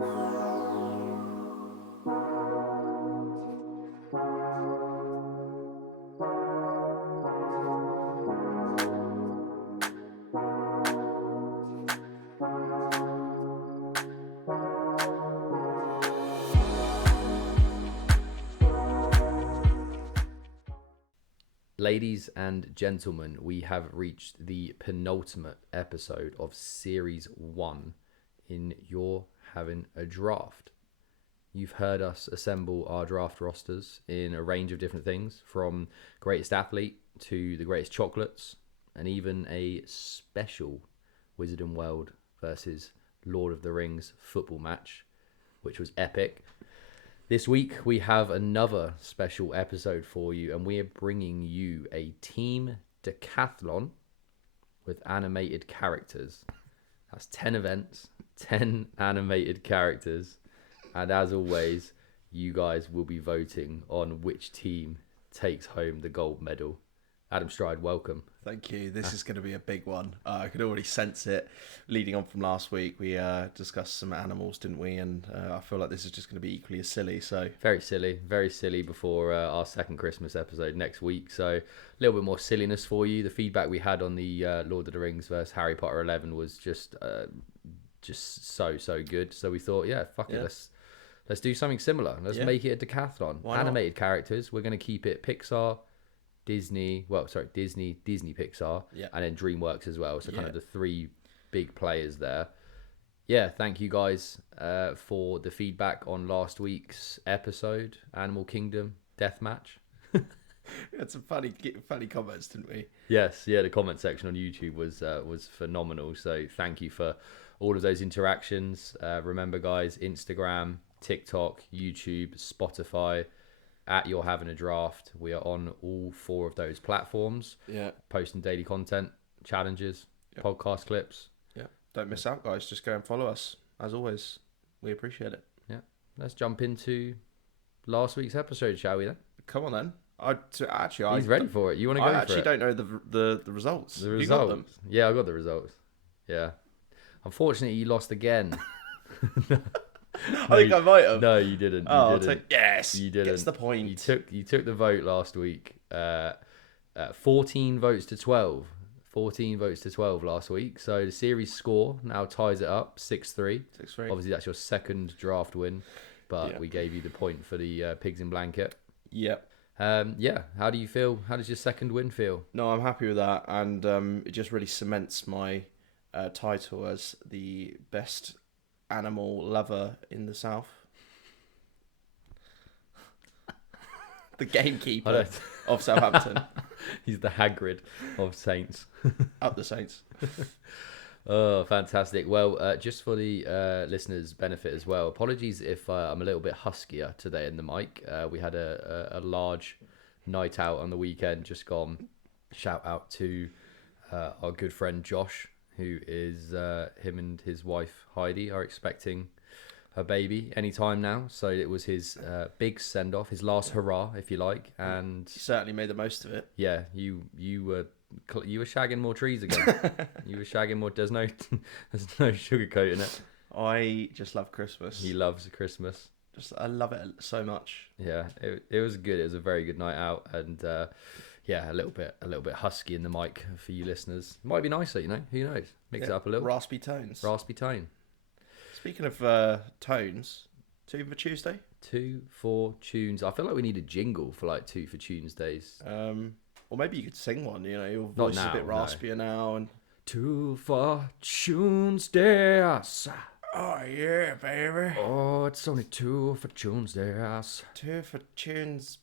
Ladies and gentlemen, we have reached the penultimate episode of Series 1 in You're Havin a Draft. You've heard us assemble our draft rosters in a range of different things, from greatest athlete to the greatest chocolates, and even a special Wizard and World versus Lord of the Rings football match, which was epic. This week, we have another special episode for you, and we are bringing you a team decathlon with animated characters. That's 10 events, 10 animated characters, and as always, you guys will be voting on which team takes home the gold medal. Adam Stride, welcome. Thank you. This is going to be a big one. I could already sense it leading on from last week. We discussed some animals, didn't we? And I feel like this is just going to be equally as silly. So very silly before our second Christmas episode next week. So a little bit more silliness for you. The feedback we had on the Lord of the Rings versus Harry Potter 11 was just so good. So we thought, it, let's do something similar. Let's make it a decathlon. Animated characters. We're going to keep it Pixar, Disney, Pixar, and then DreamWorks as well. So kind of the three big players there. Yeah, thank you guys for the feedback on last week's episode, Animal Kingdom Deathmatch. We had some funny comments, didn't we? Yes, the comment section on YouTube was phenomenal. So thank you for all of those interactions. Remember, guys, Instagram, TikTok, YouTube, Spotify, at You're Havin a Draft. We are on all four of those platforms. Yeah. Posting daily content, challenges, podcast clips. Yeah. Don't miss out, guys. Just go and follow us. As always, we appreciate it. Yeah. Let's jump into last week's episode, shall we then? Come on then. He's ready for it. You want to go for it? I actually don't know the results. The results. You got them? Yeah, I got the results. Yeah. Unfortunately, you lost again. I think I might have. No, you didn't. Yes, you didn't. Gets the point. You took the vote last week. 14 votes to 12. 14 votes to 12 last week. So the series score now ties it up 6-3. 6-3. Obviously, that's your second draft win, but we gave you the point for the pigs in blanket. Yep. How do you feel? How does your second win feel? No, I'm happy with that, and it just really cements my title as the best animal lover in the South. The gamekeeper of Southampton. He's the Hagrid of Saints. Up the Saints. Oh, fantastic. Well, just for the listeners' benefit as well, apologies if I'm a little bit huskier today in the mic. We had a large night out on the weekend just gone. Shout out to our good friend Josh, who is him and his wife Heidi are expecting a baby anytime now. So it was his big send off, his last hurrah, if you like, and he certainly made the most of it. Yeah, you were shagging more trees again. You were shagging more. There's no sugarcoating it. I just love Christmas. He loves Christmas. I love it so much. Yeah, it was good. It was a very good night out, and a little bit husky in the mic for you listeners. Might be nicer, you know. Who knows? Mix it up a little. Raspy tones. Raspy tone. Speaking of tones, 2 for Tuesday. 2 for tunes. I feel like we need a jingle for like 2 for Tuesdays. Or maybe you could sing one. You know, your voice is a bit raspier now. And 2 for Tuesdays. Oh yeah, baby. Oh, it's only 2 for Tuesdays. 2 for Tuesday.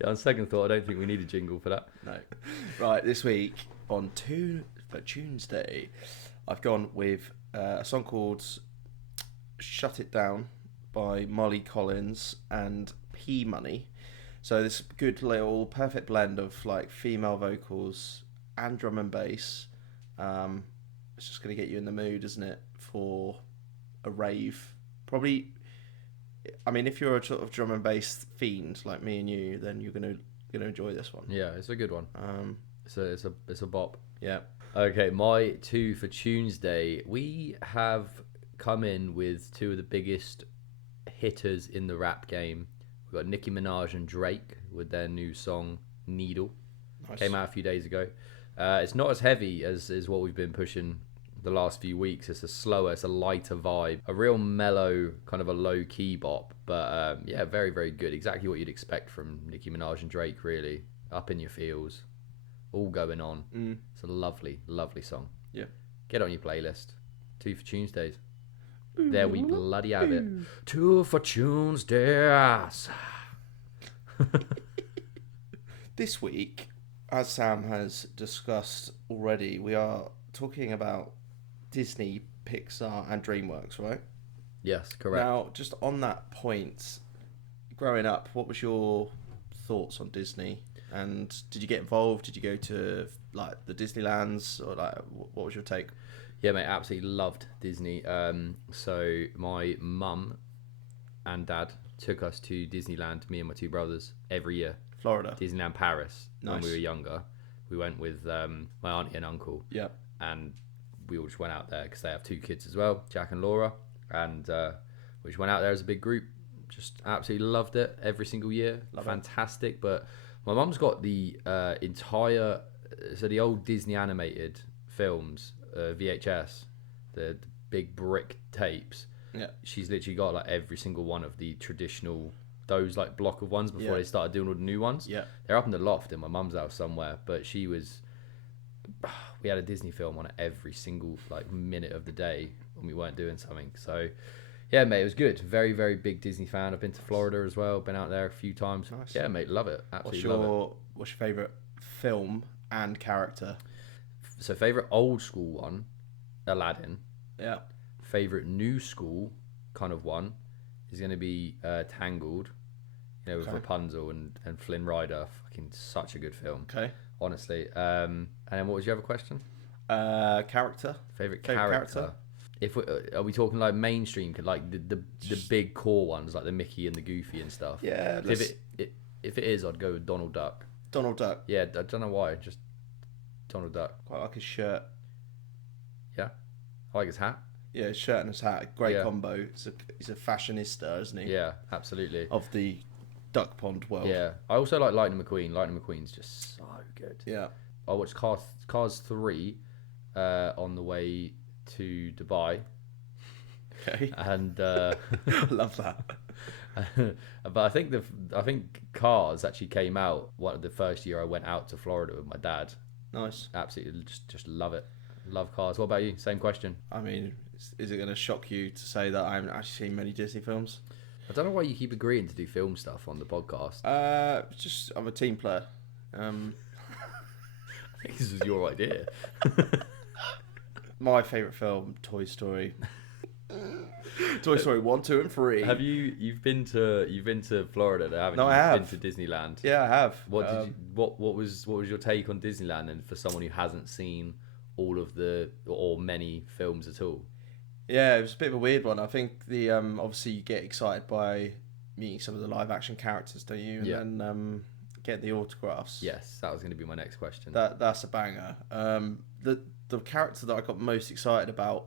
Yeah, on second thought, I don't think we need a jingle for that. No. Right, this week on 2 for Tuesday, I've gone with a song called Shut It Down by Molly Collins and P Money. So this good little perfect blend of like female vocals and drum and bass. It's just going to get you in the mood, isn't it, for a rave? Probably. I mean, if you're a sort of drum and bass fiend like me and you, then you're gonna enjoy this one. Yeah, it's a good one. It's a bop. Yeah. Okay, my two for Tuesday. We have come in with two of the biggest hitters in the rap game. We've got Nicki Minaj and Drake with their new song Needle. Nice. Came out a few days ago. It's not as heavy as what we've been pushing the last few weeks. It's it's a lighter vibe, a real mellow, kind of a low key bop, but yeah, very, very good. Exactly what you'd expect from Nicki Minaj and Drake, really. Up in your feels, all going on. It's a lovely, lovely song. Yeah. Get on your playlist. Two for Tuesdays. There we bloody have it. Two for Tuesdays. This week, as Sam has discussed already, we are talking about Disney, Pixar, and DreamWorks, right? Yes, correct. Now, just on that point, growing up, what was your thoughts on Disney? And did you get involved? Did you go to like the Disneylands, or like what was your take? Yeah, mate, absolutely loved Disney. So my mum and dad took us to Disneyland, me and my two brothers, every year. Florida. Disneyland Paris. Nice. When we were younger. We went with my auntie and uncle. Yeah. And we all just went out there because they have two kids as well, Jack and Laura. And we just went out there as a big group. Just absolutely loved it every single year. Fantastic. It. But my mum's got the entire... So the old Disney animated films... VHS, the big brick tapes. Yeah, she's literally got like every single one of the traditional those like block of ones before they started doing all the new ones. Yeah, they're up in the loft in my mum's house somewhere. But we had a Disney film on it every single like minute of the day when we weren't doing something. So yeah, mate, it was good. Very, very big Disney fan. I've been to Florida as well. Been out there a few times. Nice. Yeah, mate, love it. Absolutely love it. What's your favourite film and character? So favourite old school one, Aladdin. Yeah. Favourite new school kind of one is going to be Tangled, with Rapunzel and Flynn Rider. Fucking such a good film. Okay. Honestly. And then what was your other question? Character. Favourite character. If are we talking like mainstream, like the big core ones, like the Mickey and the Goofy and stuff? Yeah. If it is, I'd go with Donald Duck. Donald Duck. Yeah, I don't know why, just Donald Duck. Quite like his shirt. Yeah, I like his hat. Yeah, his shirt and his hat, great combo. He's a fashionista, isn't he? Yeah, absolutely. Of the duck pond world. Yeah, I also like Lightning McQueen. Lightning McQueen's just so good. Yeah. I watched Cars 3 on the way to Dubai. Okay. And I love that. but I think Cars actually came out the first year I went out to Florida with my dad. Nice. Absolutely, just love it. Love Cars. What about you? Same question. I mean, is it going to shock you to say that I haven't actually seen many Disney films? I don't know why you keep agreeing to do film stuff on the podcast. Just I'm a team player. I think this was your idea. My favourite film, Toy Story. Toy Story 1, 2, and 3. Have you've been to Florida, haven't you? No, I have. Been to Disneyland. Yeah, I have. What was your take on Disneyland, and for someone who hasn't seen all of the or many films at all? Yeah, it was a bit of a weird one. I think the obviously you get excited by meeting some of the live action characters, don't you? And then get the autographs. Yes, that was going to be my next question. That's a banger. The character that I got most excited about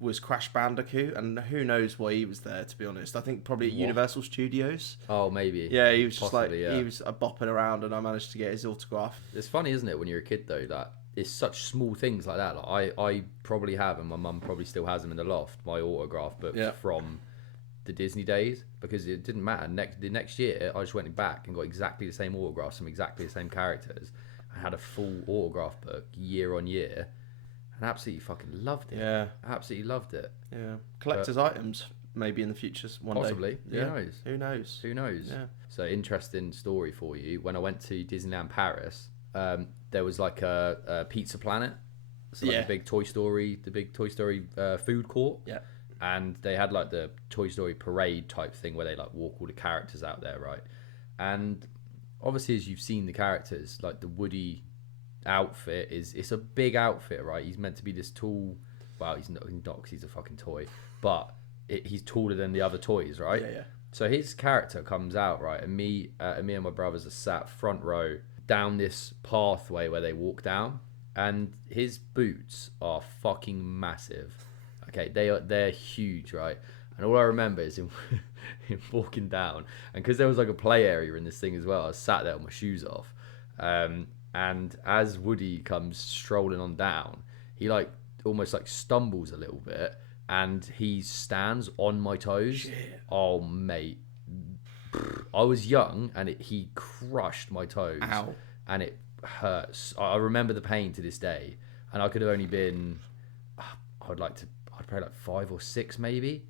was Crash Bandicoot, and who knows why he was there, to be honest. I think probably at Universal Studios. Oh, maybe. Yeah, he was possibly, he was bopping around, and I managed to get his autograph. It's funny, isn't it, when you're a kid, though, that it's such small things like that. Like I probably have, and my mum probably still has them in the loft, my autograph book from the Disney days, because it didn't matter. The next year, I just went back and got exactly the same autographs from exactly the same characters. I had a full autograph book year on year. And absolutely fucking loved it. Yeah. Absolutely loved it. Yeah. Collector's items, maybe in the future one possibly. day. Who knows? Who knows? Who knows? Yeah. So, interesting story for you. When I went to Disneyland Paris, there was like a Pizza Planet. So like the big Toy Story food court. Yeah. And they had like the Toy Story parade type thing where they like walk all the characters out there, right? And obviously, as you've seen the characters, like the Woody outfit it's a big outfit, right? He's meant to be this tall. Well, he's not because he's a fucking toy, but he's taller than the other toys, right? Yeah. So his character comes out, right, and me and my brothers are sat front row down this pathway where they walk down, and his boots are fucking massive. Okay, they're huge, right? And all I remember is him, him walking down, and because there was like a play area in this thing as well, I was sat there with my shoes off, and as Woody comes strolling on down, he like almost like stumbles a little bit, and he stands on my toes. Shit. Oh mate, I was young, and he crushed my toes. Ow. And it hurts. I remember the pain to this day, and I could have only been, I'd probably like 5 or 6 maybe,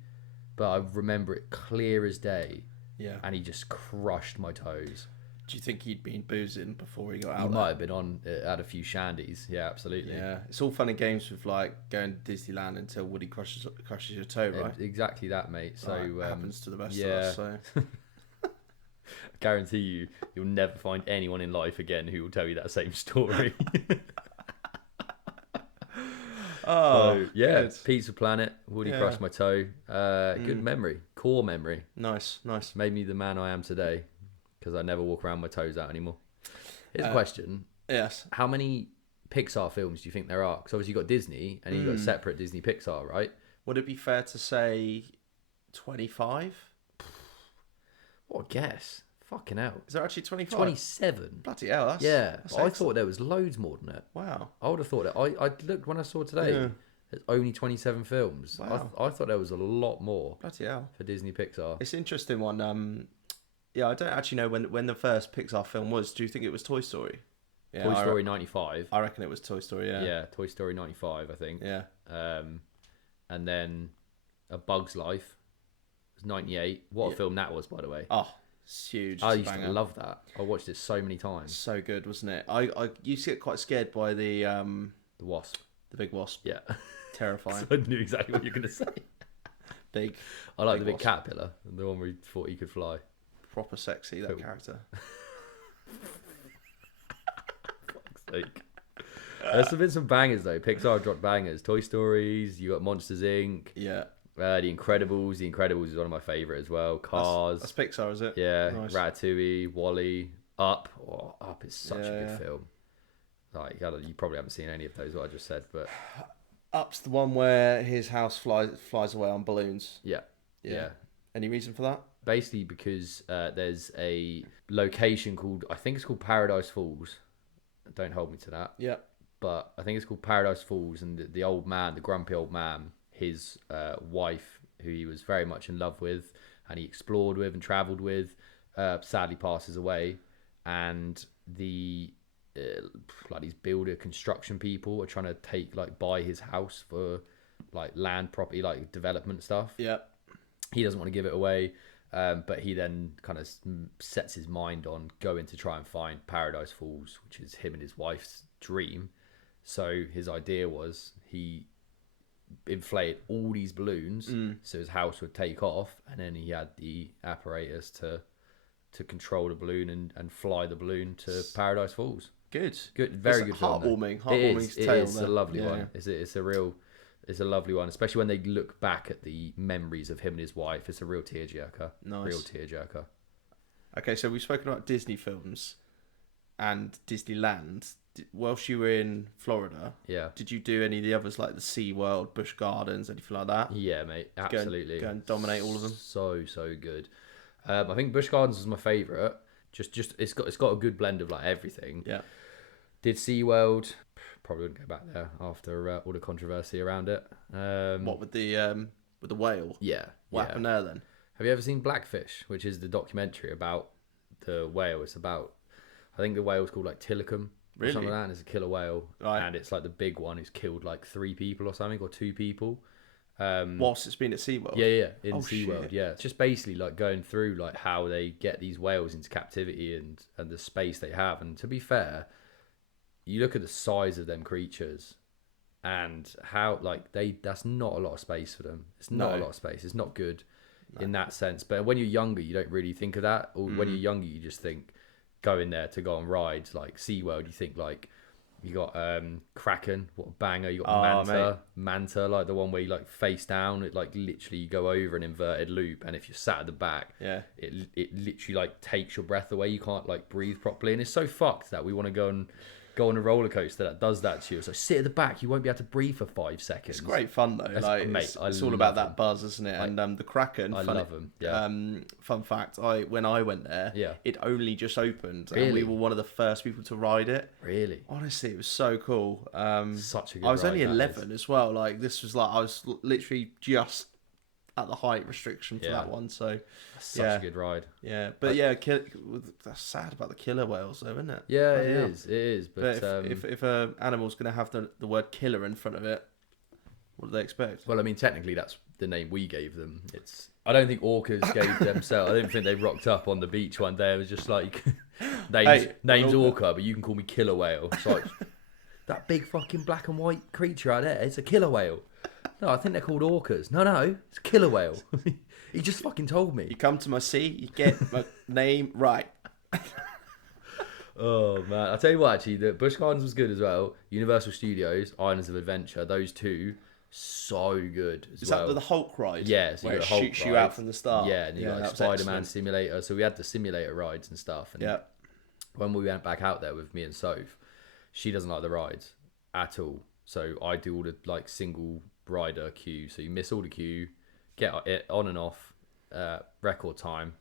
but I remember it clear as day. Yeah. And he just crushed my toes. Do you think he'd been boozing before he got out He there? might have been had a few shandies. Yeah, absolutely. Yeah, it's all fun and games with like going to Disneyland until Woody crushes your toe, right? Exactly that, mate. So it happens to the best yeah. of us. So I guarantee you'll never find anyone in life again who will tell you that same story. oh, so, yeah, good. Pizza Planet, Woody crushed my toe. Good memory, core memory. Nice. Made me the man I am today, because I never walk around with my toes out anymore. Here's a question. Yes. How many Pixar films do you think there are? Because obviously you've got Disney, and you've got separate Disney Pixar, right? Would it be fair to say 25? What a guess. Fucking hell. Is there actually 25? 27. Bloody hell, that's... Yeah, that's I excellent. thought there was loads more than that. Wow. I would have thought that. I looked when I saw today. Yeah. There's only 27 films. Wow. I thought there was a lot more Bloody hell. for Disney Pixar. It's an interesting one. Yeah, I don't actually know when the first Pixar film was. Do you think it was Toy Story? Yeah, Toy Story 95. I reckon it was Toy Story, yeah. Yeah, Toy Story 95, I think. Yeah. And then A Bug's Life was 98. What a film that was, by the way. Oh, it's huge. I It's a used to banger. love that. I watched it so many times. So good, wasn't it? I used to get quite scared by the The Wasp. big wasp. Yeah. Terrifying. I knew exactly what you were going to say. Big. I like the Big big caterpillar, the one where he thought he could fly. Proper sexy, that Cool. character. Fuck's sake. There's been some bangers though. Pixar dropped bangers. Toy Stories. You got Monsters Inc. Yeah. The Incredibles. The Incredibles is one of my favourite as well. Cars. That's Pixar, is it? Yeah. Nice. Ratatouille. Wally. Up. Oh, Up is such a Yeah. good film. Like you probably haven't seen any of those. What I just said, but Up's the one where his house flies away on balloons. yeah. Any reason for that? Basically because there's a location called, I think it's called Paradise Falls. Don't hold me to that. Yeah. But I think it's called Paradise Falls, and the old man, the grumpy old man, his wife, who he was very much in love with, and he explored with and travelled with, sadly passes away, and the like these builder construction people are trying to buy his house for like land property, like development stuff. Yeah. He doesn't want to give it away, but he then kind of sets his mind on going to try and find Paradise Falls, which is him and his wife's dream. So his idea was he inflated all these balloons so his house would take off, and then he had the apparatus to control the balloon and fly the balloon to Paradise Falls. Good. Very good film. Heartwarming. It Tale is a there. lovely Yeah. one. It's a lovely one, especially when they look back at the memories of him and his wife. It's a real tearjerker. Nice. Real tearjerker. Okay, so we've spoken about Disney films and Disneyland. Whilst you were in Florida, Yeah. did you do any of the others like the Sea World, Busch Gardens, anything like that? Yeah, mate. Absolutely. Go and dominate all of them. So good. I think Busch Gardens was my favourite. Just it's got a good blend of like everything. Yeah. Did SeaWorld. Probably wouldn't go back there after all the controversy around it. What with the whale? Yeah. What happened there then? Have you ever seen Blackfish, which is the documentary about the whale? It's about, I think the whale's called like Tilikum. Really? Or something like that, and it's a killer whale. Right. And it's like the big one who's killed like 3 people or something, or 2 people. Whilst it's been at SeaWorld? Yeah, in Oh, SeaWorld, shit. yeah. It's just basically like going through like how they get these whales into captivity and the space they have. And to be fair, you look at the size of them creatures and how like that's not a lot of space for them. It's not a No. lot of space. It's not good in that sense. But when you're younger, you don't really think of that. Or when you're younger, you just think going there to go on rides like SeaWorld, you think like you got Kraken, what a banger. You got Manta, like the one where you like face down, it like literally you go over an inverted loop, and if you're sat at the back, Yeah. it literally like takes your breath away. You can't like breathe properly, and it's so fucked that we want to go and go on a roller coaster that does that to you. So sit at the back, you won't be able to breathe for 5 seconds. It's great fun though. Like, mate, it's all about that buzz, isn't it? And the Kraken. I love them. Yeah. Fun fact: when I went there, it only just opened, and we were one of the first people to ride it. Really? Honestly, it was so cool. Such a good. I was ride, only 11 as well. Like, this was like I was literally just at the height restriction for that one. So such a good ride. Yeah, but that's sad about the killer whales, though, isn't it? Yeah, it is. It is. But if an animal's going to have the word killer in front of it, what do they expect? Well, I mean, technically, that's the name we gave them. I don't think orcas gave themselves. I don't think they rocked up on the beach one day. It was just like name's orca, but you can call me killer whale. It's like that big fucking black and white creature out there. It's a killer whale. No, I think they're called orcas. No, it's killer whale. He just fucking told me. You come to my sea, you get my name right. Oh man, I'll tell you what. Actually, the Busch Gardens was good as well. Universal Studios, Islands of Adventure, those two, so good as Is well. that the Hulk ride? Yeah, so where you it got Hulk shoots ride. you out from the start. Yeah, and you got Spider-Man simulator. So we had the simulator rides and stuff. And when we went back out there with me and Soph, she doesn't like the rides at all. So I do all the like single rider queue. So you miss all the queue, get it on and off, record time.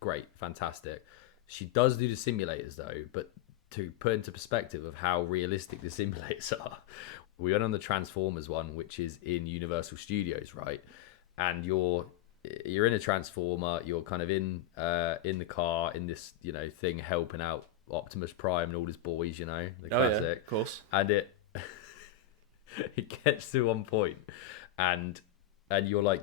Great, fantastic. She does do the simulators though, but to put into perspective of how realistic the simulators are, we went on the Transformers one, which is in Universal Studios, right? And you're in a Transformer, you're kind of in the car in this thing helping out Optimus Prime and all his boys, the classic. Yeah, of course. And it gets to one point, and you're like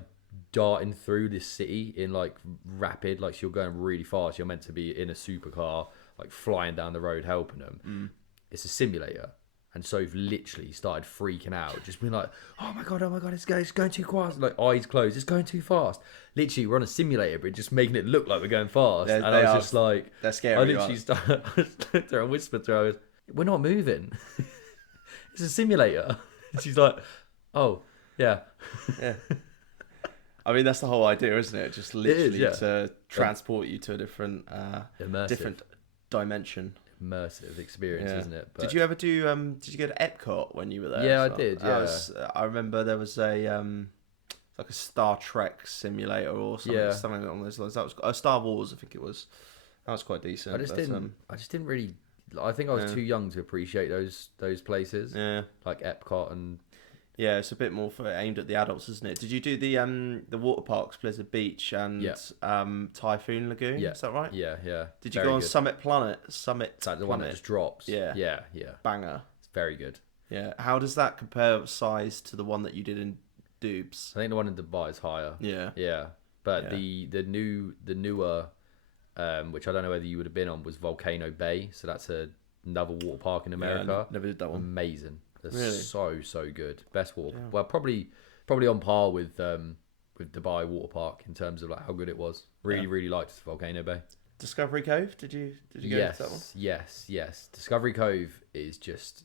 darting through this city in like rapid, like you're going really fast. You're meant to be in a supercar, like flying down the road helping them. It's a simulator. And Soph literally started freaking out, just being like, oh my god, it's going too fast. Like, eyes closed, it's going too fast. Literally, we're on a simulator, but just making it look like we're going fast. And I was just like, they're scary. I literally started, I whispered to her, I was, we're not moving. It's a simulator. She's like, oh, yeah. Yeah. I mean, that's the whole idea, isn't it? Just literally to transport you to a different dimension. Immersive experience, isn't it? But did you ever do? Did you go to Epcot when you were there? Yeah, I did. Yeah, I remember there was a like a Star Trek simulator or something along those lines. That was Star Wars, I think it was. That was quite decent. I just didn't really. I think I was too young to appreciate those places. Yeah, like Epcot and. Yeah, it's a bit more aimed at the adults, isn't it? Did you do the water parks, Blizzard Beach and Typhoon Lagoon? Yeah. Is that right? Yeah. Did you go on Summit Planet? The one that just drops. Yeah. Banger. It's very good. Yeah. How does that compare size to the one that you did in Dubes? I think the one in Dubai is higher. Yeah. But the newer, which I don't know whether you would have been on, was Volcano Bay. So that's another water park in America. Yeah, never did that one. Amazing. It's really? so good. Best water. Yeah. Well, probably on par with Dubai Water Park in terms of like how good it was. Really liked Volcano Bay. Discovery Cove. Did you go to that one? Yes. Discovery Cove is just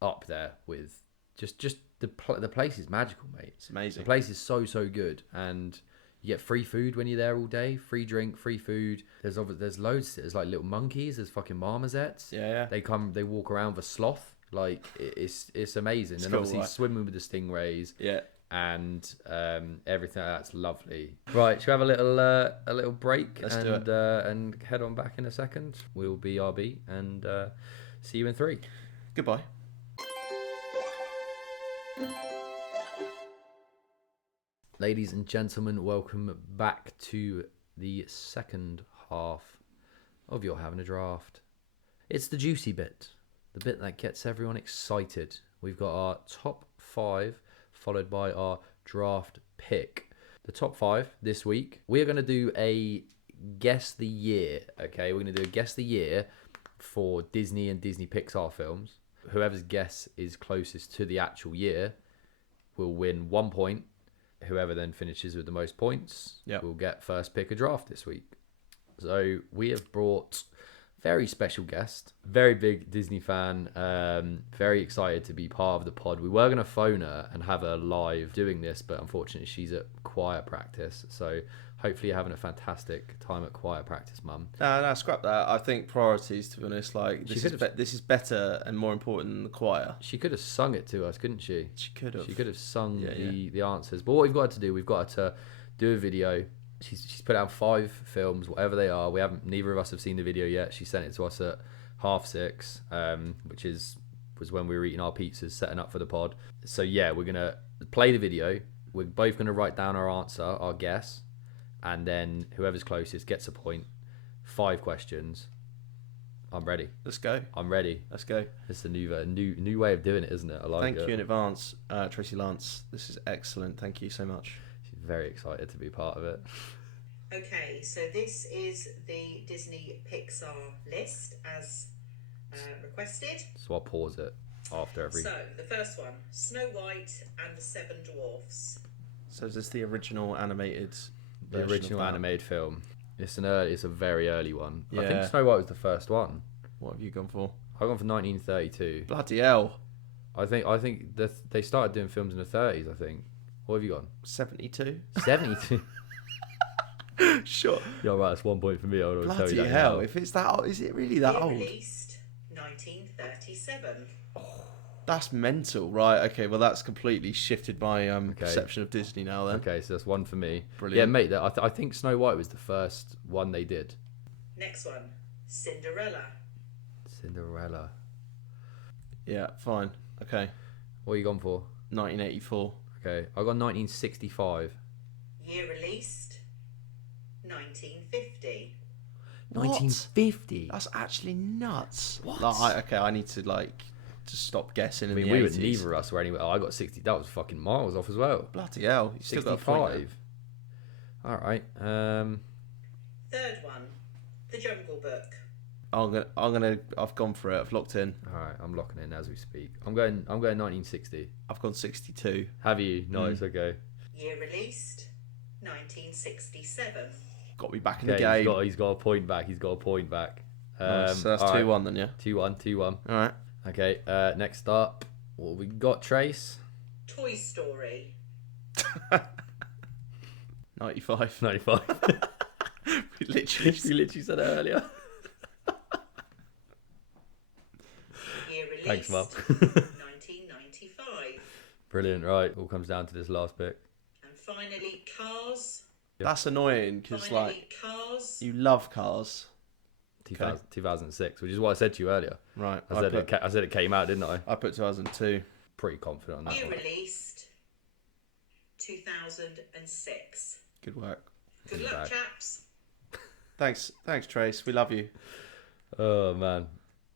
up there with just the place is magical, mate. It's amazing. The place is so good, and you get free food when you're there all day. Free drink, free food. There's loads. There's like little monkeys. There's fucking marmosets. Yeah. They walk around with a sloth. Like it's amazing. It's cool, obviously swimming with the stingrays. Yeah. And everything that's lovely. Right, shall we have a little break? Let's do it. And head on back in a second. We'll BRB and see you in 3. Goodbye. Ladies and gentlemen, welcome back to the second half of You're Having a Draft. It's the juicy bit. The bit that gets everyone excited. We've got our top 5, followed by our draft pick. The top 5 this week, we're going to do a guess the year, okay? We're going to do a guess the year for Disney and Disney Pixar films. Whoever's guess is closest to the actual year will win 1 point. Whoever then finishes with the most points will get first pick of draft this week. So we have brought very special guest, very big Disney fan. Very excited to be part of the pod. We were going to phone her and have her live doing this, but unfortunately she's at choir practice. So hopefully you're having a fantastic time at choir practice, Mum. No, scrap that. I think priorities, to be honest. Like this is better and more important than the choir. She could have sung it to us, couldn't she? She could have. She could have sung the answers. But what we've got to do, we've got to do a video. She's put out 5 films, whatever they are. Neither of us have seen the video yet. She sent it to us at 6:30, which was when we were eating our pizzas, setting up for the pod. So yeah, we're gonna play the video. We're both gonna write down our answer, our guess, and then whoever's closest gets a point. 5 questions. I'm ready. Let's go. I'm ready. Let's go. It's a new way of doing it, isn't it? I like it. Thank you in advance, Tracy Lance. This is excellent. Thank you so much. She's very excited to be part of it. Okay, so this is the Disney Pixar list as requested. So I'll pause it after every. So the first one, Snow White and the Seven Dwarfs. So is this the original animated? The original animated film. It's a very early one. Yeah. I think Snow White was the first one. What have you gone for? I've gone for 1932. Bloody hell. I think they started doing films in the 30s. I think. What have you gone? 72. 72. Sure. Yeah, right. That's 1 point for me. I'll tell Bloody you that hell! now. If it's that old, is it really that old? Released 1937. That's mental, right? Okay, well that's completely shifted my perception of Disney now. Then. Okay, so that's 1 for me. Brilliant. Yeah, mate. I think Snow White was the first one they did. Next one, Cinderella. Cinderella. Yeah, fine. Okay. What are you gone for? 1984. Okay, I got 1965. Year released 1950. 1950. That's actually nuts. What? I need to just stop guessing. I mean, neither of us were anywhere. I got 60. That was fucking miles off as well. Bloody hell! You still got a point 65. All right. Third one, The Jungle Book. I've gone for it. I've locked in. All right. I'm locking in as we speak. I'm going 1960. I've gone 62. Have you? Nice. Okay. Year released 1967. Got me back in the Okay. game. He's got a point back. He's got a point back. Nice. So that's all right. 2-1 then, yeah. 2-1. All right. Okay. Next up, what we got, Trace? Toy Story. 95. 95. We literally said it earlier. Year released Thanks, Mum. 1995. Brilliant. Right. All comes down to this last pick. And finally, Cars. That's annoying because Cars. you love Cars. 2006, which is what I said to you earlier. Right. I said it came out, didn't I? I put 2002. Pretty confident on that Year one. released 2006. Good work. Good luck, chaps. Thanks, Trace. We love you. Oh man.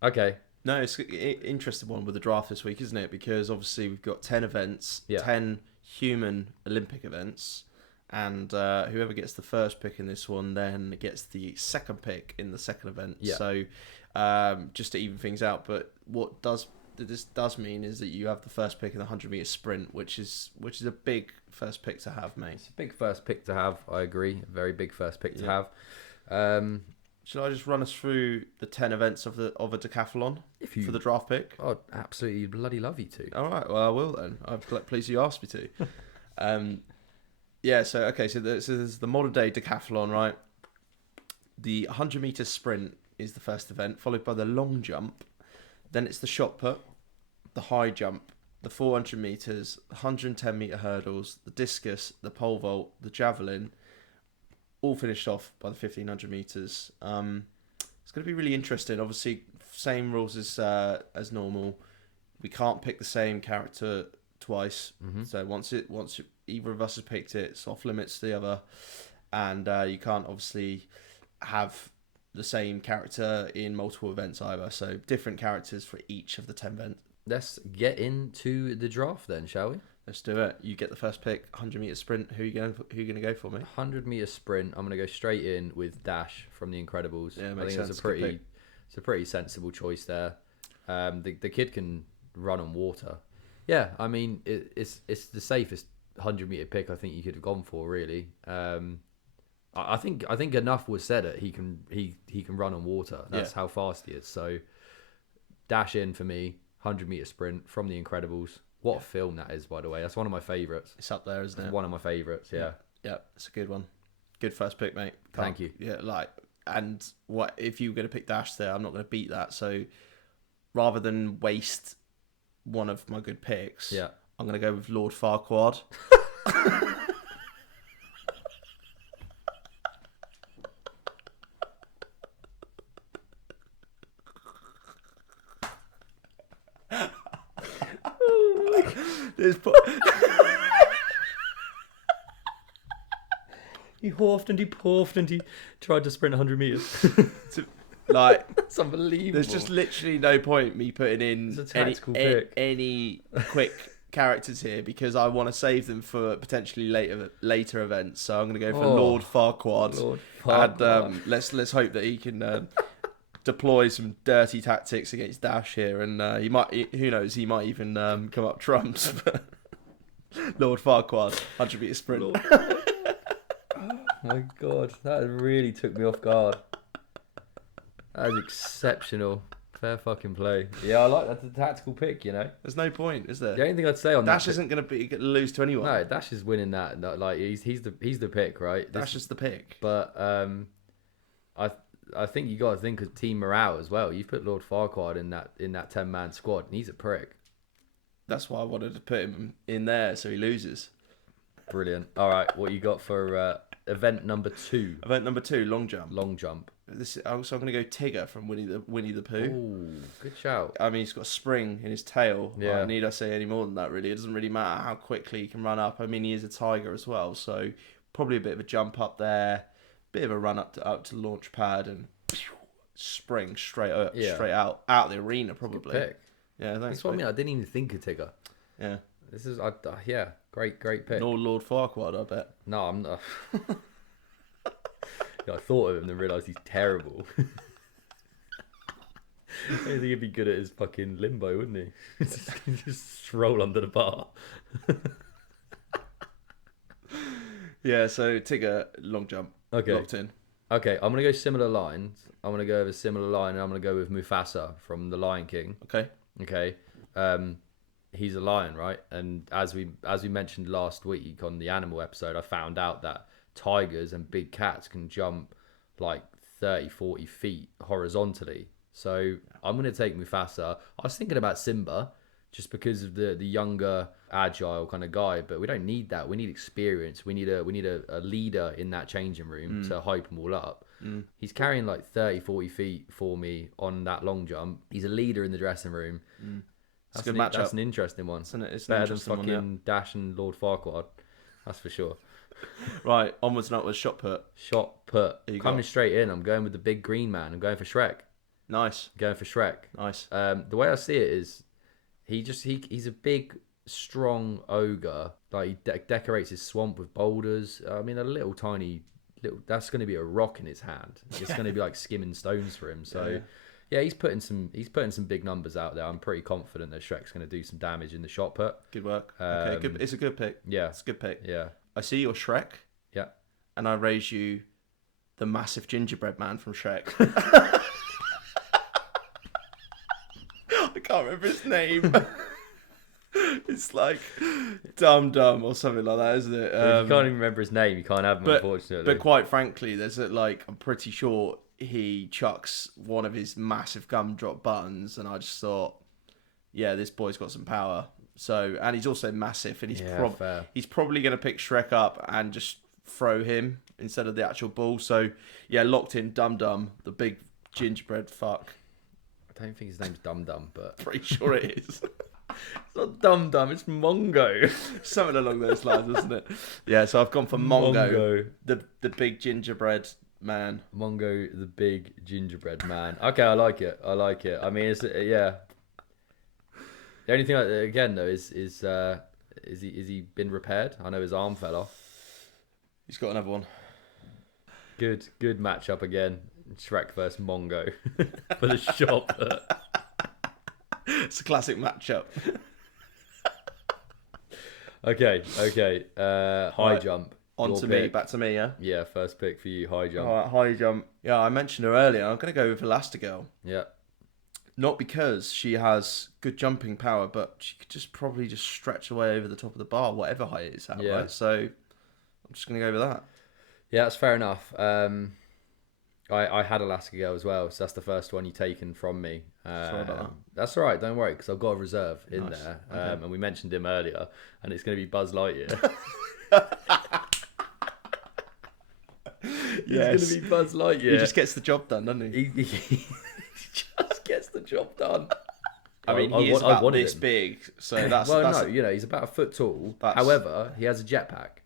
Okay. No, it's an interesting one with the draft this week, isn't it? Because obviously we've got 10 events, 10 human Olympic events, and whoever gets the first pick in this one then gets the second pick in the second event. Yeah. So just to even things out, but what this does mean is that you have the first pick in the 100-meter sprint, which is a big first pick to have, mate. It's a big first pick to have. I agree. A very big first pick to have. Should I just run us through the 10 events of a decathlon for the draft pick? Oh, absolutely bloody love you to. All right, well I will then. I'm pleased you asked me to. So there's the modern day decathlon, right? The 100-meter sprint is the first event, followed by the long jump. Then it's the shot put, the high jump, the 400 meters, the 110-meter hurdles, the discus, the pole vault, the javelin, all finished off by the 1500 meters. It's going to be really interesting. Obviously, same rules as normal. We can't pick the same character twice. Mm-hmm. So once either of us has picked it, it's off limits to the other, and you can't obviously have the same character in multiple events either. So different characters for each of the 10 events. Let's get into the draft then, shall we? Let's do it. You get the first pick. 100-meter sprint. Who are you going to go for, mate? 100-meter sprint. I'm going to go straight in with Dash from The Incredibles. Yeah, I think sense. It's a pretty sensible choice there. The kid can run on water. Yeah, I mean it's the safest 100-meter pick I think you could have gone for, really. I think enough was said that he can run on water. That's how fast he is. So dash in for me, 100-meter sprint from The Incredibles. What a film that is, by the way. That's one of my favourites. It's up there, isn't it? It's one of my favourites. Yeah. Yeah, it's a good one. Good first pick, mate. Thank you. Yeah, and what if you were going to pick Dash there? I'm not going to beat that. So rather than waste one of my good picks, I'm going to go with Lord Farquaad. He huffed and he puffed and he tried to sprint 100 meters. It's unbelievable. There's just literally no point me putting in any quick characters here because I want to save them for potentially later events. So I'm going to go for Lord Farquaad. And let's hope that he can deploy some dirty tactics against Dash here, and he might. Who knows? He might even come up trumps. Lord Farquaad, 100-meter sprint. Oh my god, that really took me off guard. That is exceptional. Fair fucking play. Yeah, I like that. That's a tactical pick, you know. There's no point, is there? The only thing I'd say on Dash that isn't going to lose to anyone. No, Dash is winning that. Like he's the pick, right? Dash is the pick. But I think you got to think of team morale as well. You've put Lord Farquaad in that 10-man squad, and he's a prick. That's why I wanted to put him in there so he loses. Brilliant. All right, what you got for event number 2? Event number 2, long jump. Long jump. So I'm going to go Tigger from Winnie the Pooh. Ooh, good shout. I mean, he's got a spring in his tail. Yeah. Need I say any more than that, really? It doesn't really matter how quickly he can run up. I mean, he is a tiger as well, so probably a bit of a jump up there, bit of a run up to the launch pad, and spring straight out the arena, probably. Good pick. Yeah, thanks. That's what I mean. I didn't even think of Tigger. Yeah. This is great pick. Nor Lord Farquaad, I bet. No, I'm not. I thought of him and then realised he's terrible. I think he'd be good at his fucking limbo, wouldn't he? just roll under the bar. Yeah, so Tigger, long jump. Okay. Locked in. Okay, I'm going to go similar lines. I'm going to go with a similar line, and I'm going to go with Mufasa from The Lion King. Okay. He's a lion, right? And as we mentioned last week on the animal episode, I found out that tigers and big cats can jump like 30-40 feet horizontally. So I'm going to take Mufasa. I was thinking about Simba just because of the younger, agile kind of guy, but we don't need that. We need experience. We need a leader in that changing room to hype them all up. He's carrying like 30-40 feet for me on that long jump. He's a leader in the dressing room. That's a good matchup. That's an interesting one. It's better than fucking Dash and Lord Farquaad. That's for sure. Right, onwards and upwards, shot put. Coming straight in, I'm going with the big green man. I'm going for Shrek. Nice. Going for Shrek. Nice. The way I see it is, he's a big, strong ogre. Like he decorates his swamp with boulders. I mean, a little tiny, that's going to be a rock in his hand. It's going to be like skimming stones for him. So. Yeah, he's putting some big numbers out there. I'm pretty confident that Shrek's going to do some damage in the shot put. Good work. Okay, good. It's a good pick. Yeah, it's a good pick. Yeah, I see your Shrek. Yeah, and I raise you the massive gingerbread man from Shrek. I can't remember his name. It's like Dum Dum or something like that, isn't it? If you can't even remember his name, you can't have him, unfortunately. But quite frankly, I'm pretty sure he chucks one of his massive gumdrop buttons, and I just thought, yeah, this boy's got some power. So, and he's also massive, and he's probably going to pick Shrek up and just throw him instead of the actual ball. So, yeah, locked in Dum Dum, the big gingerbread fuck. I don't think his name's Dum Dum, but pretty sure it is. It's not Dum Dum, it's Mongo. Something along those lines, isn't it? Yeah, so I've gone for Mongo. The big gingerbread man. Mongo, the big gingerbread man. Okay, I like it. I mean, it's yeah. The only thing, again, though, is he been repaired? I know his arm fell off. He's got another one. Good matchup again. Shrek versus Mongo for the shop. It's a classic matchup. Okay. High jump. On to me, back to me, yeah? Yeah, first pick for you, high jump. All right, high jump. Yeah, I mentioned her earlier. I'm going to go with Elastigirl. Yeah. Not because she has good jumping power, but she could probably stretch away over the top of the bar, whatever height it's at, right? So I'm just going to go with that. Yeah, that's fair enough. I had Elastigirl as well, so that's the first one you've taken from me. Sorry about that. That's all right, don't worry, because I've got a reserve in Nice. there, Okay. and we mentioned him earlier, and it's going to be Buzz Lightyear. He's going to be Buzz Lightyear. He just gets the job done, doesn't he? He just gets the job done. I mean, I he is wanted about this him. big, so that's... Well, that's no, he's about a foot tall. That's- However, he has a jetpack,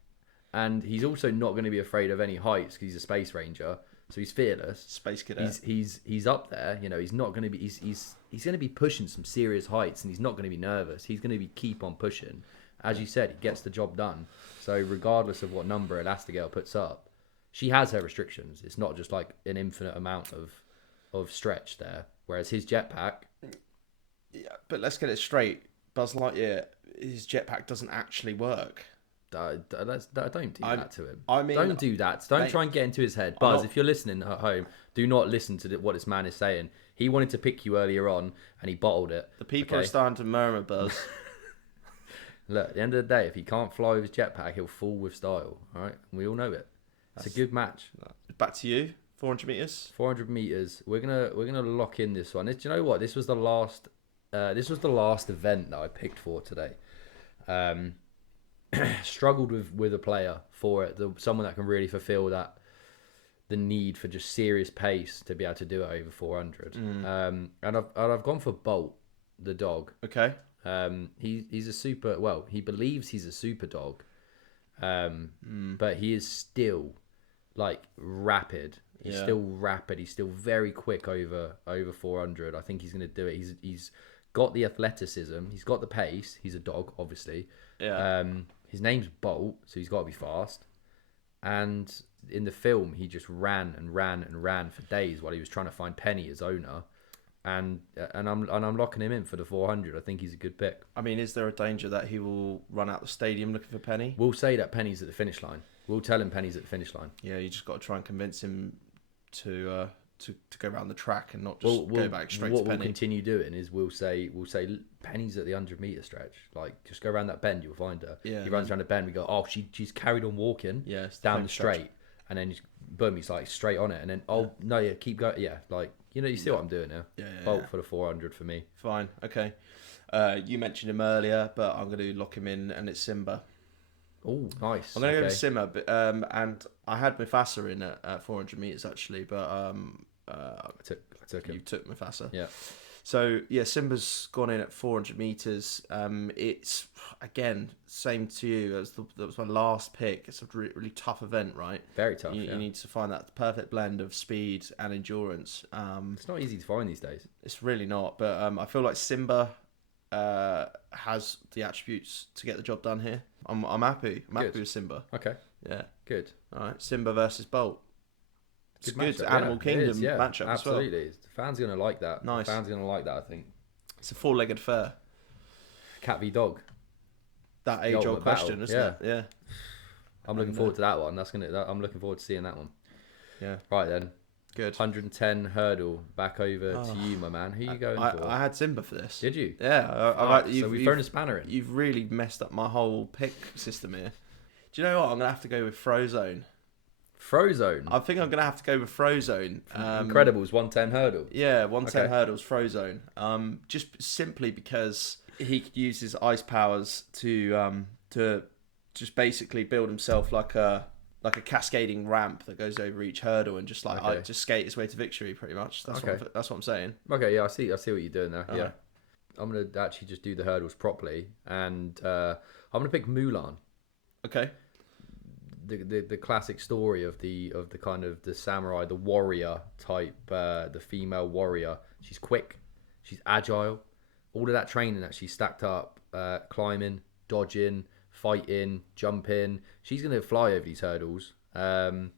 and he's also not going to be afraid of any heights because he's a space ranger, so he's fearless. Space cadet. He's up there. He's not going to be. He's going to be pushing some serious heights, and he's not going to be nervous. He's going to be keep on pushing. As you said, he gets the job done. So regardless of what number Elastigirl puts up, she has her restrictions. It's not just like an infinite amount of stretch there. Whereas his jetpack, Yeah, but let's get it straight. Buzz Lightyear, his jetpack doesn't actually work. don't do that to him. I mean, don't do that. Don't mate, try and get into his head. I'm Buzz, not- if you're listening at home, do not listen to what this man is saying. He wanted to pick you earlier on, and he bottled it. The people okay? are starting to murmur, Buzz. Look, at the end of the day, if he can't fly with his jetpack, he'll fall with style. All right, we all know it. It's a good match. Back to you. 400 meters. 400 meters. We're gonna lock in this one. Do you know what? This was the last. This was the last event that I picked for today. Struggled with a player for it. Someone that can really fulfill the need for just serious pace to be able to do it over 400. And I've gone for Bolt, the dog. Okay. He's a super. Well, he believes he's a super dog, but he is still like rapid. He's still rapid. He's still very quick over 400. I think he's going to do it. He's got the athleticism. He's got the pace. He's a dog, obviously. Yeah. His name's Bolt, so he's got to be fast. And in the film, he just ran and ran and ran for days while he was trying to find Penny, his owner. And I'm locking him in for the 400. I think he's a good pick. I mean, is there a danger that he will run out the stadium looking for Penny? We'll say that Penny's at the finish line. We'll tell him Penny's at the finish line. Yeah, you just got to try and convince him to go around the track and not just go back straight to What Penny. we'll continue doing is we'll say Penny's at the 100-meter stretch. Like, just go around that bend, you'll find her. Yeah, He runs around the bend. We go, oh, she's carried on walking. Yeah, it's down same the stretch. straight, and then boom, he's like straight on it, and then no, yeah, keep going. Yeah, like you see what I'm doing now. Yeah, Bolt for the 400 for me. Fine, okay. You mentioned him earlier, but I'm going to lock him in, and it's Simba. Oh, nice. I'm going to go with Simba, but, and I had Mufasa in at 400 meters actually, but I took you him. took Mufasa. Yeah. So yeah, Simba's gone in at 400 meters. It's again same to you. That was my last pick. It's a really tough event, right? Very tough. You need to find that perfect blend of speed and endurance. It's not easy to find these days. It's really not, but I feel like Simba has the attributes to get the job done here. I'm happy. I'm happy with Simba. Okay. Yeah. Good. All right. Simba versus Bolt. It's good. matchup, Animal yeah. Kingdom It is, yeah. matchup Absolutely. as well. The fans are gonna like that. Nice. The fans are gonna like that. I think. It's a four-legged fair. Cat v dog. That The age-old ultimate question, battle. isn't it? Yeah. I'm looking forward to that one. I'm looking forward to seeing that one. Yeah. Right then. Good. 110 hurdle. Back over to you, my man. Who are you going for? I had Simba for this. Did you? Yeah. So we've thrown a spanner in. You've really messed up my whole pick system here. Do you know what? I'm going to have to go with Frozone. Frozone. I think I'm going to have to go with Frozone. Incredibles 110 hurdle. Yeah, 110 Okay. hurdles, Frozone. Just simply because he could use his ice powers to just basically build himself like a cascading ramp that goes over each hurdle and just just skate his way to victory. Pretty much. That's what I'm saying. Okay, yeah, I see what you're doing there. Yeah. Alright. I'm going to actually just do the hurdles properly, and I'm going to pick Mulan. Okay. The classic story of the kind of the samurai, the warrior type, the female warrior. She's quick, she's agile. All of that training that she's stacked up, climbing, dodging, fighting, jumping. She's going to fly over these hurdles. And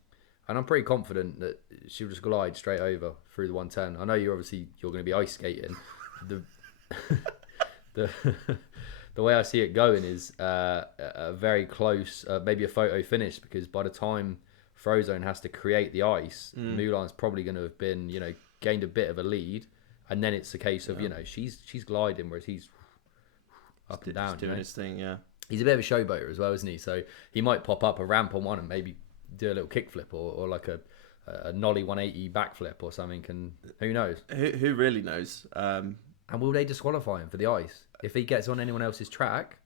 I'm pretty confident that she'll just glide straight over through the 110. I know you're going to be ice skating. The the way I see it going is a very close, maybe a photo finish, because by the time Frozone has to create the ice, Mulan's probably going to have been, gained a bit of a lead, and then it's a case of, she's gliding, whereas he's up and down. doing his thing, yeah. He's a bit of a showboater as well, isn't he? So he might pop up a ramp on one and maybe do a little kickflip or like a nollie 180 backflip or something, and who knows? Who really knows? And will they disqualify him for the ice? If he gets on anyone else's track,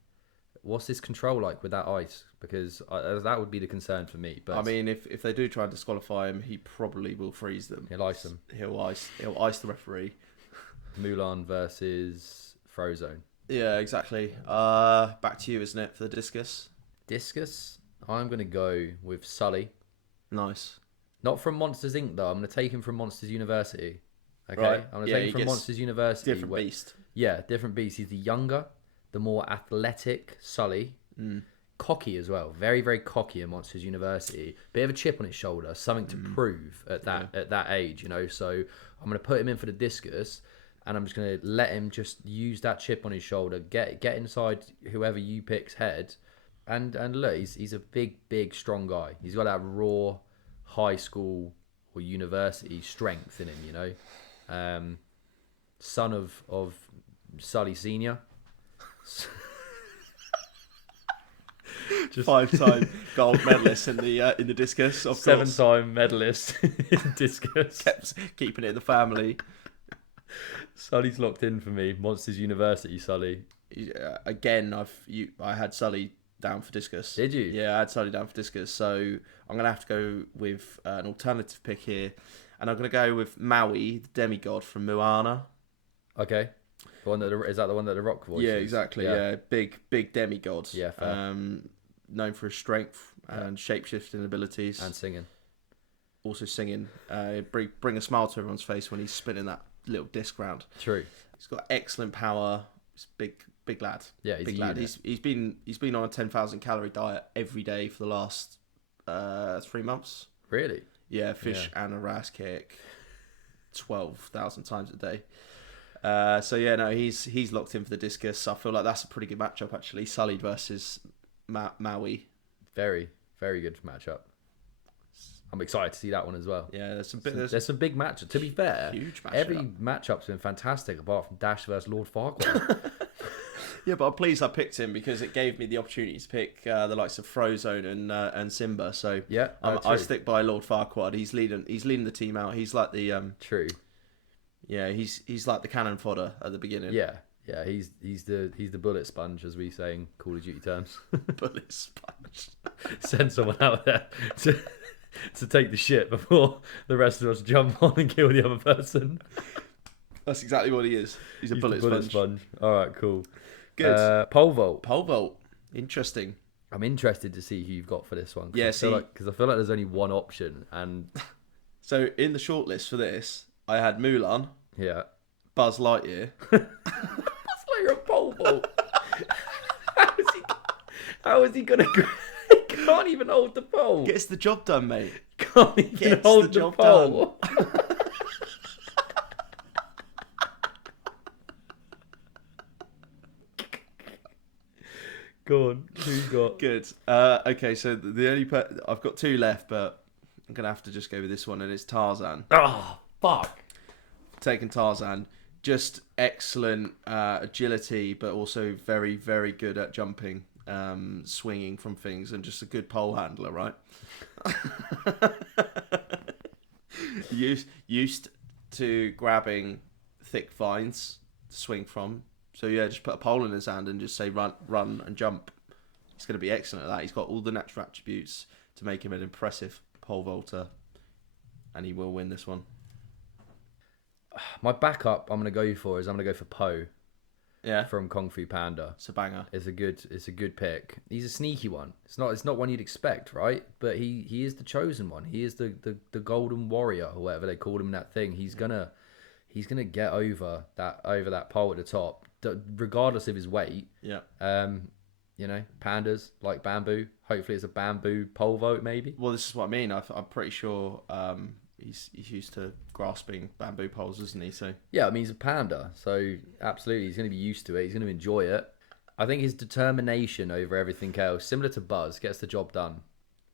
what's his control like with that ice? Because that would be the concern for me. But I mean, if they do try and disqualify him, he probably will freeze them. he'll ice them. He'll ice the referee. Mulan versus Frozone. Yeah, exactly. Back to you, isn't it, for the discus? Discus, I'm going to go with Sully. Nice. Not from Monsters Inc. though. I'm going to take him from Monsters University. Okay, Right. I'm going to take him from Monsters University. Different beast. Yeah, different beast. He's the younger, the more athletic Sully. Cocky as well. Very, very cocky at Monsters University. Bit of a chip on his shoulder. Something to prove at that age, So I'm going to put him in for the discus, and I'm just going to let him just use that chip on his shoulder. Get inside whoever you pick's head, and look, he's a big, strong guy. He's got that raw high school or university strength in him, son of Sully Senior. Just 5-time gold medalist in the discus, of 7-time medalist in discus. Kept keeping it in the family. Sully's locked in for me. Monsters University, Sully. Again, I had Sully down for discus. Did you? Yeah, I had Sully down for discus. So I'm gonna have to go with an alternative pick here, and I'm gonna go with Maui, the demigod from Moana. Okay. The one that is that the one that the Rock voices? Yeah, exactly. Yeah, big demigod. Yeah, fair. Known for his strength and shape-shifting abilities, And singing. Also singing. Bring a smile to everyone's face when he's spinning that little disc round. True. He's got excellent power. He's big lad. Yeah, he's big a lad. unit. He's been on a 10,000 calorie diet every day for the last 3 months. Really? Yeah, fish and a RAS kick 12,000 times a day. So yeah, no, he's locked in for the discus. I feel like that's a pretty good matchup actually. Sully versus Maui. Very, very good matchup. I'm excited to see that one as well. Yeah, there's some big matchups. To be fair, huge matchup. Every matchup's been fantastic apart from Dash versus Lord Farquaad. Yeah, but I'm pleased I picked him because it gave me the opportunity to pick the likes of Frozone and Simba. So yeah, I stick by Lord Farquaad. He's leading the team out. He's like the true. Yeah, he's like the cannon fodder at the beginning. Yeah, he's the bullet sponge, as we say in Call of Duty terms. Bullet sponge. Send someone out there to take the shit before the rest of us jump on and kill the other person. That's exactly what he is. He's a bullet sponge. All right, cool. Good. Pole vault. Pole vault. Interesting. I'm interested to see who you've got for this one. Yeah, because I feel like there's only one option, and so in the shortlist for this, I had Mulan. Yeah. Buzz Lightyear. Buzz Lightyear a pole vault. How is he gonna? He can't even hold the pole. Gets the job done, mate. Can't even hold the pole. Go on, who you got? Good. Okay, so the only I've got two left, but I'm gonna have to just go with this one, and it's Tarzan. Oh, fuck. Taking Tarzan, just excellent agility, but also very, very good at jumping, swinging from things, and just a good pole handler, right? used to grabbing thick vines to swing from. So yeah, just put a pole in his hand and just say run and jump. He's going to be excellent at that. He's got all the natural attributes to make him an impressive pole vaulter, and he will win this one. My backup I'm going to go for Po. Yeah. From Kung Fu Panda. It's a banger. It's a good pick. He's a sneaky one. It's not one you'd expect, right? But he is the chosen one. He is the golden warrior or whatever they called him in that thing. He's gonna get over that pole at the top, regardless of his weight. Yeah. Pandas like bamboo. Hopefully it's a bamboo pole vault, maybe. Well, this is what I mean. I'm pretty sure he's used to grasping bamboo poles, isn't he? So yeah, I mean he's a panda, so absolutely he's going to be used to it. He's going to enjoy it. I think his determination over everything else, similar to Buzz, gets the job done.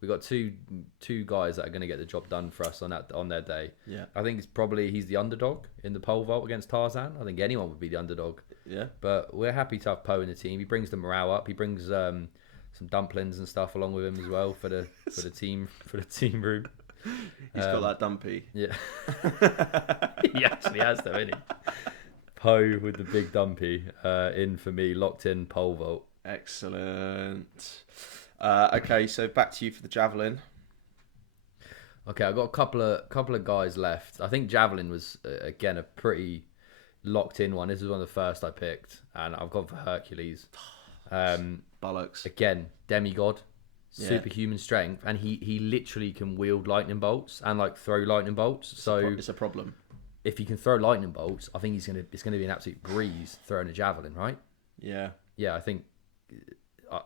We got two guys that are going to get the job done for us on their day. Yeah. I think he's the underdog in the pole vault against Tarzan. I think anyone would be the underdog. Yeah. But we're happy to have Poe in the team. He brings the morale up. He brings some dumplings and stuff along with him as well for the team room. He's got that dumpy. Yeah. He actually has though, isn't he? Poe with the big dumpy in for me, locked in pole vault. Excellent. Okay, so back to you for the javelin. Okay, I've got a couple of guys left. I think javelin was again a pretty locked in one. This is one of the first I picked, and I've gone for Hercules. Bollocks. Again, demigod, Yeah. superhuman strength, and he literally can wield lightning bolts and like throw lightning bolts. It's a problem. If he can throw lightning bolts, I think it's gonna be an absolute breeze throwing a javelin, right? Yeah. Yeah, I think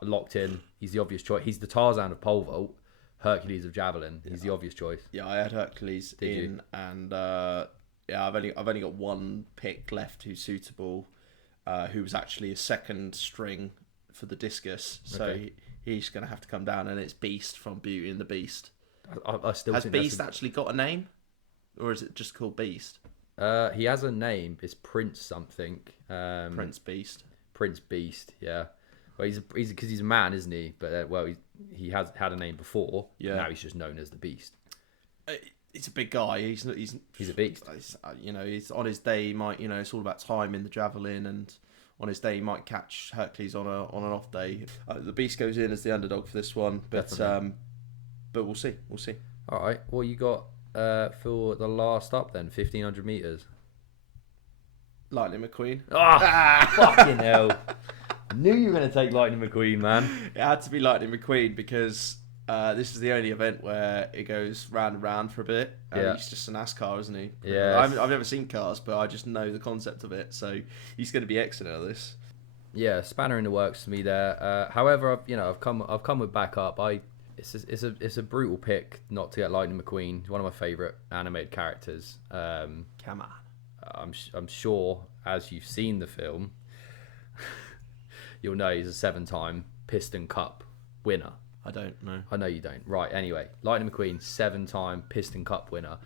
locked in. He's the obvious choice. He's the Tarzan of pole vault, Hercules of javelin. He's the obvious choice. Yeah, I had Hercules and yeah, I've only got one pick left who's suitable, who was actually a second string for the discus. So Okay. he's going to have to come down, and it's Beast from Beauty and the Beast. I still Has think Beast actually got a name, or is it just called Beast? he has a name. It's Prince something. Prince Beast. Prince Beast. Yeah. Well, he's because he's a man, isn't he? But he has had a name before. Yeah. Now he's just known as the Beast. He's a big guy. He's a beast. He's on his day. He might, it's all about time in the javelin, and on his day he might catch Hercules on an off day. The Beast goes in as the underdog for this one, but Definitely. but we'll see. We'll see. All right. What you got for the last up then? 1,500 meters. Lightning McQueen. Ah, fucking hell! I knew you were going to take Lightning McQueen, man. It had to be Lightning McQueen because this is the only event where it goes round and round for a bit. Yeah. He's just a NASCAR, isn't he? Yeah. I've never seen cars, but I just know the concept of it. So he's going to be excellent at this. Yeah, spanner in the works for me there. However, I've come with backup. It's a brutal pick not to get Lightning McQueen. He's one of my favourite animated characters. Come on. I'm sure as you've seen the film, you'll know he's a 7-time Piston Cup winner. I don't know. I know you don't. Right, anyway. Lightning McQueen, 7-time Piston Cup winner.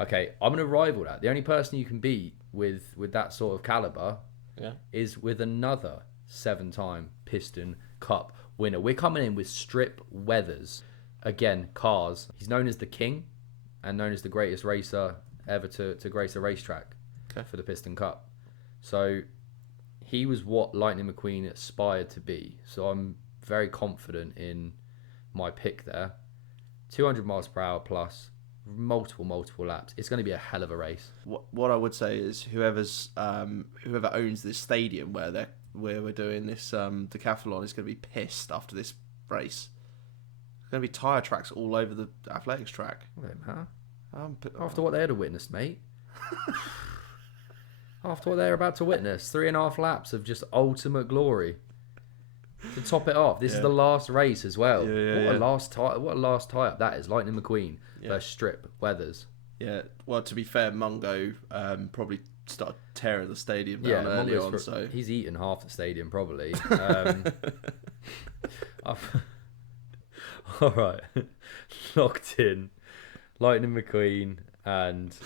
Okay, I'm going to rival that. The only person you can beat with that sort of caliber is with another 7-time Piston Cup winner. We're coming in with Strip Weathers. Again, cars. He's known as the King and known as the greatest racer ever to grace a racetrack for the Piston Cup. So he was what Lightning McQueen aspired to be. So I'm very confident in my pick there. 200 miles per hour plus, multiple laps. It's going to be a hell of a race. What I would say is whoever owns this stadium where we're doing this decathlon is going to be pissed after this race. There's going to be tyre tracks all over the athletics track. After what they had to witness, mate. After what they're about to witness, 3.5 laps of just ultimate glory. To top it off, this is the last race as well. What a last tie up that is. Lightning McQueen versus Strip Weathers. Yeah, well, to be fair, Mungo probably started tearing the stadium down early on. So he's eaten half the stadium probably. All right, locked in. Lightning McQueen and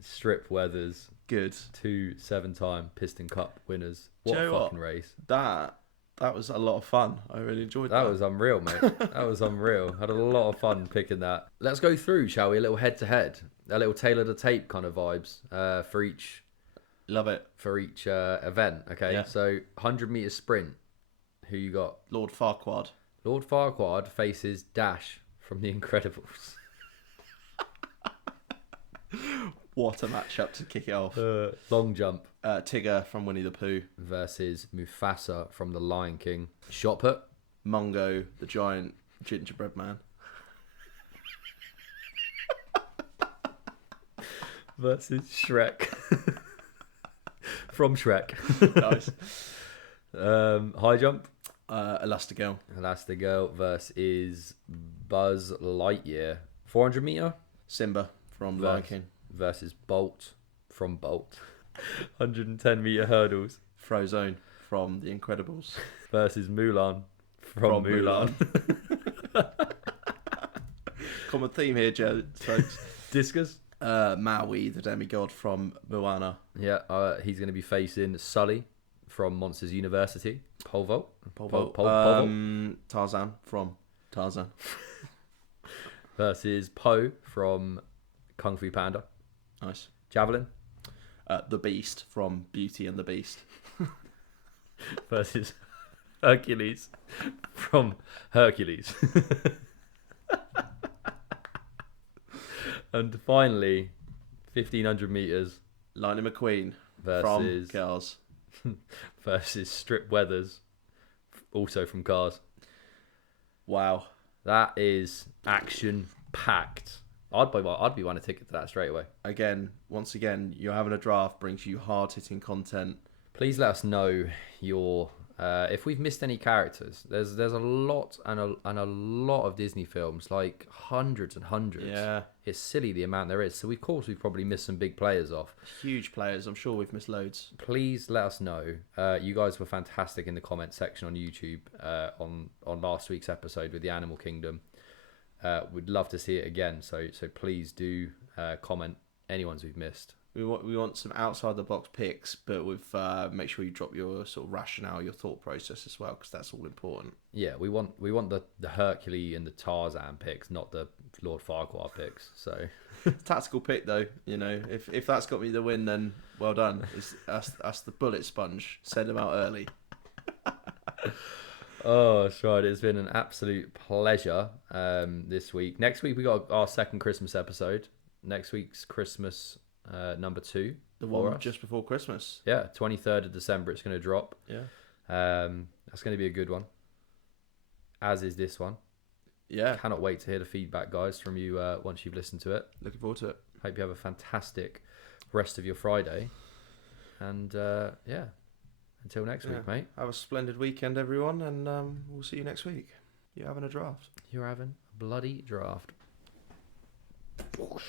Strip Weathers. Good. 2 7-time Piston Cup winners. What a fucking race. That was a lot of fun. I really enjoyed that. That was unreal, mate. That was unreal. Had a lot of fun picking that. Let's go through, shall we? A little head-to-head. A little tailor the tape kind of vibes for each... Love it. For each event, okay? Yeah. So, 100-metre sprint. Who you got? Lord Farquaad. Lord Farquaad faces Dash from The Incredibles. What a matchup to kick it off. Long jump. Tigger from Winnie the Pooh. Versus Mufasa from The Lion King. Shot put. Mungo, the giant gingerbread man. Versus Shrek. From Shrek. Nice. High jump. Elastigirl. Elastigirl versus Buzz Lightyear. 400 meter. Simba from Lion King. Versus Bolt from Bolt. 110 meter hurdles. Frozone from The Incredibles. Versus Mulan from Mulan. Common theme here, Joe. Folks. Discus. Maui, the demigod from Moana. Yeah, he's going to be facing Sully from Monsters University. Pole vault. Pole Pole vault. Tarzan from Tarzan. Versus Poe from Kung Fu Panda. Nice. Javelin. The Beast from Beauty and the Beast. Versus Hercules from Hercules. And finally, 1500 meters. Lightning McQueen Versus from Cars. Versus Strip Weathers, also from Cars. Wow. That is action packed. I'd be buying a ticket to that straight away. Once again, You're Having a Draft brings you hard hitting content. Please let us know your if we've missed any characters. There's a lot and a lot of Disney films, like hundreds and hundreds. Yeah. It's silly the amount there is. So of course we've probably missed some big players off. Huge players. I'm sure we've missed loads. Please let us know. You guys were fantastic in the comment section on YouTube on last week's episode with the Animal Kingdom. We'd love to see it again. So please do comment any ones we've missed. We want some outside the box picks, but with make sure you drop your sort of rationale, your thought process as well, because that's all important. Yeah, we want the Hercules and the Tarzan picks, not the Lord Farquhar picks. So tactical pick though, if that's got me the win, then well done. That's the bullet sponge. Send them out early. Oh, Stride, it's been an absolute pleasure this week. Next week we got our second Christmas episode. Next week's Christmas number 2. The one just before Christmas. Yeah, 23rd of December it's going to drop. Yeah. That's going to be a good one. As is this one. Yeah. Cannot wait to hear the feedback, guys, from you once you've listened to it. Looking forward to it. Hope you have a fantastic rest of your Friday. And yeah, until next week, mate. Have a splendid weekend, everyone, and we'll see you next week. You're having a draft. You're having a bloody draft. Whoosh.